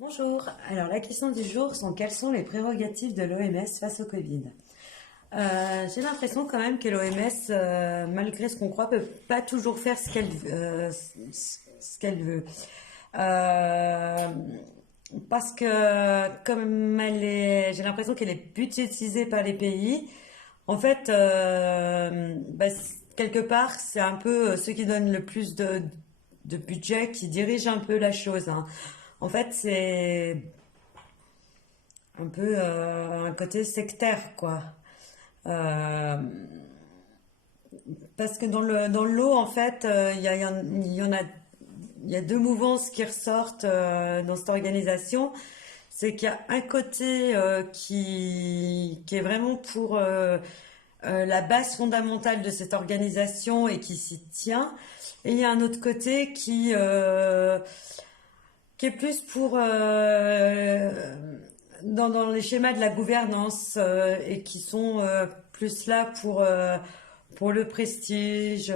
Bonjour, alors la question du jour sont quelles sont les prérogatives de l'OMS face au Covid? J'ai l'impression quand même que l'OMS, malgré ce qu'on croit, peut pas toujours faire ce qu'elle veut. Euh, Parce que comme j'ai l'impression qu'elle est budgétisée par les pays, en fait, quelque part, c'est un peu ceux qui donnent le plus de budget qui dirigent un peu la chose, hein. En fait, c'est un peu un côté sectaire, quoi. Euh, Parce que dans l'eau, en fait, il y a deux mouvances qui ressortent dans cette organisation. C'est qu'il y a un côté qui est vraiment pour la base fondamentale de cette organisation et qui s'y tient. Et il y a un autre côté qui est plus pour dans les schémas de la gouvernance et qui sont plus là pour le prestige,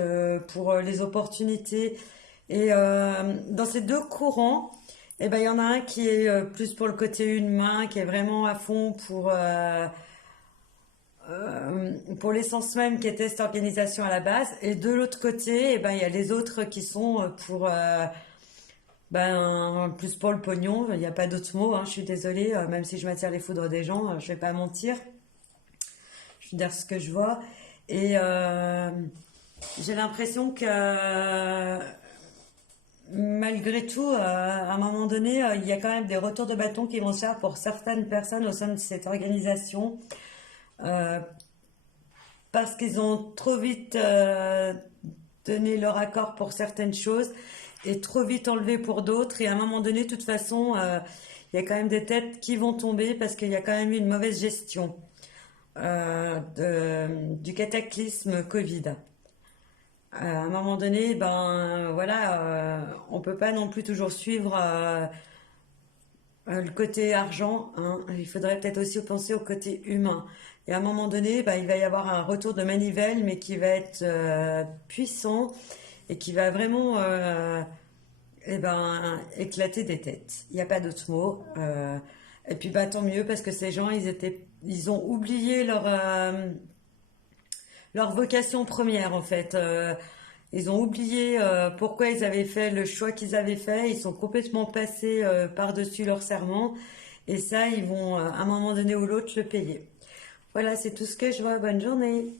pour les opportunités. Et dans ces deux courants, eh ben, il y en a un qui est plus pour le côté humain, qui est vraiment à fond pour l'essence même qui était cette organisation à la base. Et de l'autre côté, eh ben, il y a les autres qui sont pour plus pour le pognon, il n'y a pas d'autre mot, hein, je suis désolée, même si je m'attire les foudres des gens, je vais pas mentir, je veux dire ce que je vois. Et j'ai l'impression que malgré tout, à un moment donné, il y a quand même des retours de bâton qui vont se faire pour certaines personnes au sein de cette organisation, euh, parce qu'ils ont trop vite donné leur accord pour certaines choses et trop vite enlevé pour d'autres. Et à un moment donné, de toute façon, il y a quand même des têtes qui vont tomber parce qu'il y a quand même eu une mauvaise gestion du cataclysme Covid. À un moment donné, ben voilà, on peut pas non plus toujours suivre le côté argent, hein. Il faudrait peut-être aussi penser au côté humain. Et à un moment donné, ben, il va y avoir un retour de manivelle, mais qui va être puissant et qui va vraiment éclater des têtes. Il n'y a pas d'autre mot. Et puis bah tant mieux parce que ces gens, ils ont oublié leur vocation première en fait. Ils ont oublié pourquoi ils avaient fait le choix qu'ils avaient fait. Ils sont complètement passés par-dessus leur serment. Et ça, ils vont à un moment donné ou l'autre le payer. Voilà, c'est tout ce que je vois. Bonne journée.